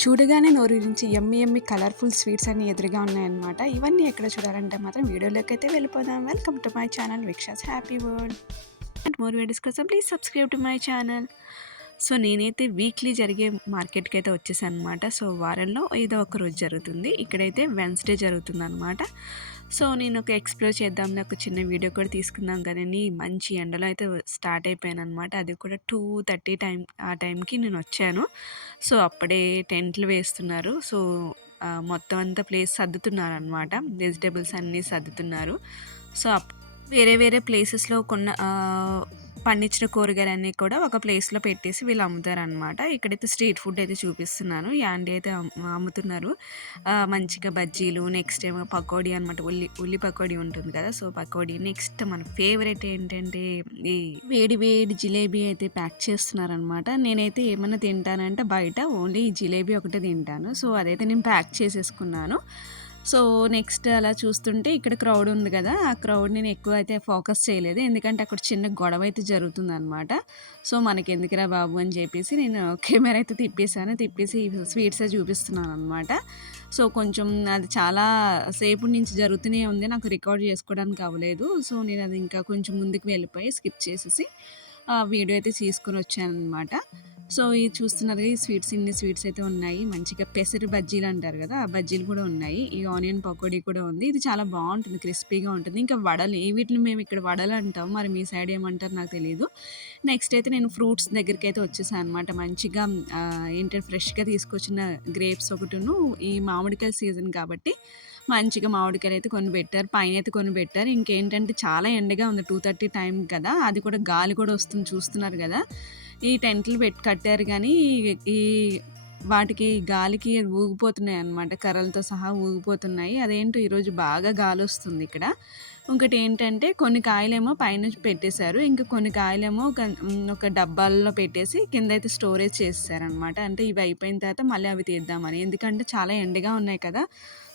చూడగానే నోరూరించి యమ్మీ యమ్మీ colourful sweets అన్నీ ఎదురుగా ఉన్నాయన్నమాట. ఇవన్నీ ఎక్కడ చూడాలంటే మాత్రం వీడియోలోకైతే వెళ్ళిపోదాం. వెల్కమ్ టు మై ఛానల్ విక్షాస్ happy world. And more videos కోసం please subscribe to my channel. So నేనైతే వీక్లీ జరిగే మార్కెట్‌కి అయితే వచ్చేసానన్నమాట. సో వారంలో ఏదో ఒక రోజు జరుగుతుంది. ఇక్కడైతే వెన్స్‌డే జరుగుతుందన్నమాట. సో నేను ఒక ఎక్స్‌ప్లోర్ చేద్దాంలే ఒక చిన్న వీడియో కూడా తీసుకుందాం కదండీ. మంచి ఎండలో అయితే స్టార్ట్ అయిపోయానన్నమాట. అది కూడా 2:30 ఆ టైంకి నేను వచ్చాను. సో అప్పుడే టెంట్లు వేస్తున్నారు. సో మొత్తం అంతా ప్లేస్ సర్దుతున్నారనమాట. వెజిటబుల్స్ అన్నీ సర్దుతున్నారు. సో వేరే వేరే ప్లేసెస్‌లో పండించిన కూరగాయలన్నీ కూడా ఒక ప్లేస్‌లో పెట్టేసి వీళ్ళు అమ్ముతారనమాట. ఇక్కడైతే స్ట్రీట్ ఫుడ్ అయితే చూపిస్తున్నాను. ఈ ఆంటీ అయితే అమ్ముతున్నారు. మంచిగా బజ్జీలు, నెక్స్ట్ ఏమో పకోడీ అనమాట. ఉల్లి పకోడీ ఉంటుంది కదా! సో పకోడీ. నెక్స్ట్ మన ఫేవరెట్ ఏంటంటే ఈ వేడి వేడి జిలేబీ అయితే ప్యాక్ చేస్తున్నారనమాట. నేనైతే ఏమన్నా తింటానంటే బయట ఓన్లీ ఈ జిలేబీ ఒకటే తింటాను. సో అదైతే నేను ప్యాక్ చేసేసుకున్నాను. సో నెక్స్ట్ అలా చూస్తుంటే ఇక్కడ క్రౌడ్ ఉంది కదా! ఆ క్రౌడ్ నేను ఎక్కువ అయితే ఫోకస్ చేయలేదు. ఎందుకంటే అక్కడ చిన్న గొడవ అయితే జరుగుతుందనమాట. సో మనకెందుకురా బాబు అని చెప్పేసి నేను కెమెరా అయితే తిప్పేసాను. తిప్పేసి స్వీట్సే చూపిస్తున్నాననమాట. సో కొంచెం అది చాలా సేపటి నుంచి జరుగుతూనే ఉంది. నాకు రికార్డ్ చేసుకోవడానికి అవ్వలేదు. సో నేను అది ఇంకా కొంచెం ముందుకు వెళ్ళిపోయి స్కిప్ చేసేసి వీడియో అయితే తీసుకొని వచ్చాననమాట. సో ఇది చూస్తున్నారు ఈ స్వీట్స్, ఇన్ని స్వీట్స్ అయితే ఉన్నాయి. మంచిగా పెసరు బజ్జీలు అంటారు కదా! ఆ బజ్జీలు కూడా ఉన్నాయి. ఈ ఆనియన్ పకోడీ కూడా ఉంది. ఇది చాలా బావుంటుంది. క్రిస్పీగా ఉంటుంది. ఇంకా వడలు వీటిని మేము ఇక్కడ వడలు అంటాం. మరి మీ సైడ్ ఏమంటారో నాకు తెలీదు. నెక్స్ట్ అయితే నేను ఫ్రూట్స్ దగ్గరికైతే వచ్చేసాను అనమాట. మంచిగా ఏంటంటే ఫ్రెష్‌గా తీసుకొచ్చిన గ్రేప్స్ ఒకటును, ఈ మామిడికాయల సీజన్ కాబట్టి మంచిగా మామిడికాయలు అయితే కొన్ని పెట్టారు. పైనైతే కొన్ని పెట్టారు. ఇంకేంటంటే చాలా ఎండగా ఉంది. 2:30 టైం కదా! అది కూడా గాలి కూడా వస్తుంది చూస్తున్నారు కదా! ఈ టెంట్లు కట్టారు కానీ ఈ వాటికి గాలికి ఊగిపోతున్నాయన్నమాట. కర్రలతో సహా ఊగిపోతున్నాయి. అదేంటో ఈరోజు బాగా గాలొస్తుంది ఇక్కడ. ఇంకోటేంటంటే కొన్ని కాయలేమో పైన పెట్టేశారు. ఇంకా కొన్ని కాయలేమో ఒక డబ్బాల్లో పెట్టేసి కిందయితే స్టోరేజ్ చేసేసారనమాట. అంటే ఇవి అయిపోయిన తర్వాత మళ్ళీ అవి తీద్దామని. ఎందుకంటే చాలా ఎండగా ఉన్నాయి కదా!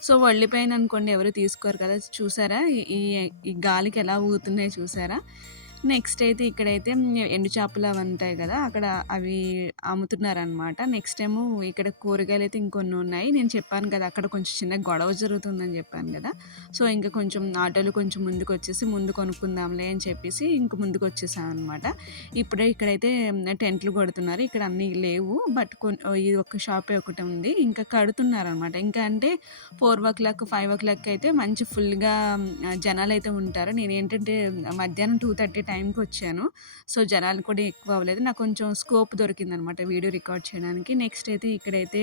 సో వళ్ళిపోయాయనుకోండి ఎవరు తీసుకోరు కదా! చూసారా? ఈ ఈ గాలికి ఎలా ఊగుతున్నాయో చూసారా? నెక్స్ట్ అయితే ఇక్కడైతే ఎండు చేపలు అవి ఉంటాయి కదా! అక్కడ అవి అమ్ముతున్నారనమాట. నెక్స్ట్ ఏమో ఇక్కడ కూరగాయలైతే ఇంకొన్ని ఉన్నాయి. నేను చెప్పాను కదా! అక్కడ కొంచెం చిన్న గొడవ జరుగుతుందని చెప్పాను కదా! సో ఇంకా కొంచెం ఆటోలు కొంచెం ముందుకొచ్చేసి ముందు కొనుక్కుందాంలే అని చెప్పేసి ఇంక ముందుకొచ్చేసామనమాట. ఇప్పుడే ఇక్కడైతే టెంట్లు కొడుతున్నారు. ఇక్కడ అన్నీ లేవు. బట్ ఇది ఒక్క షాపే ఒకటి ఉంది. ఇంకా కడుతున్నారనమాట. ఇంకా అంటే 4:00, 5:00 అయితే మంచి ఫుల్‌గా జనాలైతే ఉంటారు. నేనేంటంటే మధ్యాహ్నం 2:30 టైంకి వచ్చాను. సో జనాలు కూడా ఎక్కువ అవ్వలేదు. నాకు కొంచెం స్కోప్ దొరికిందనమాట వీడియో రికార్డ్ చేయడానికి. నెక్స్ట్ అయితే ఇక్కడైతే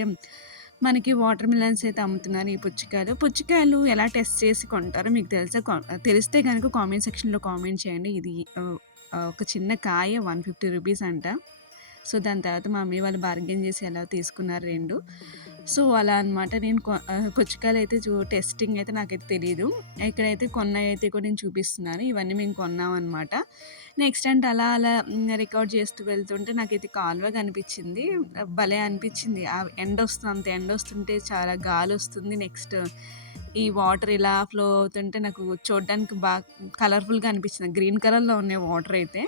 మనకి వాటర్ మిలన్స్ అయితే అమ్ముతున్నారు. ఈ పుచ్చకాయలు. పుచ్చకాయలు ఎలా టెస్ట్ చేసి కొంటారో మీకు తెలుసా? తెలిస్తే గనుక కామెంట్ సెక్షన్‌లో కామెంట్ చేయండి. ఇది ఒక చిన్న కాయ 150 రూపీస్ అంట. సో దాని తర్వాత మా మమ్మీ వాళ్ళు బార్గెయిన్ చేసి ఎలా తీసుకున్నారు 2. సో అలా అనమాట. నేను పుచ్చకాయలైతే టెస్టింగ్ అయితే నాకైతే తెలీదు. ఇక్కడైతే కొన్నయైతే కూడా నేను చూపిస్తున్నాను. ఇవన్నీ మేము కొన్నామనమాట. నెక్స్ట్ అంటే అలా అలా రికార్డ్ చేస్తూ వెళ్తుంటే నాకైతే కాలువ కనిపించింది. భలే అనిపించింది. అంత ఎండొస్తుంటే చాలా గాలొస్తుంది. నెక్స్ట్ ఈ వాటర్ ఇలా ఫ్లో అవుతుంటే నాకు చూడడానికి కలర్‌ఫుల్‌గా అనిపించింది. గ్రీన్ కలర్‌లో ఉన్నాయి వాటర్ అయితే.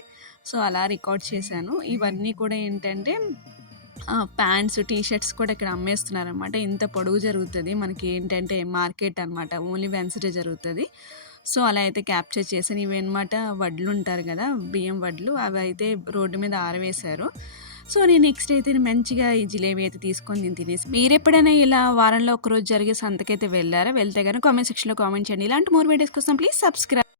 సో అలా రికార్డ్ చేశాను. ఇవన్నీ కూడా ఏంటంటే ప్యాంట్స్, టీ షర్ట్స్ కూడా ఇక్కడ అమ్మేస్తున్నారనమాట. ఇంత పొడుగు జరుగుతది. మనకి ఏంటంటే మార్కెట్ అనమాట. ఓన్లీ వెన్స్‌డే జరుగుతది. సో అలా అయితే క్యాప్చర్ చేశాను. ఇవన్నమాట వడ్లుంటారు కదా! బియ్యం వడ్లు. అవైతే రోడ్డు మీద ఆరవేశారు. సో నేను నెక్స్ట్ అయితే మంచిగా ఈ జిలేబీ అయితే తీసుకొని నేను తినేసి మీరెప్పుడైనా ఇలా వారంలో ఒకరోజు జరిగే సంతకైతే వెళ్లారా? వెళ్తే గనుక కామెంట్ సెక్షన్‌లో కామెంట్ చేయండి. ఇలాంటి మోర్ వీడియోస్ కోసం ప్లీజ్ సబ్స్క్రైబ్.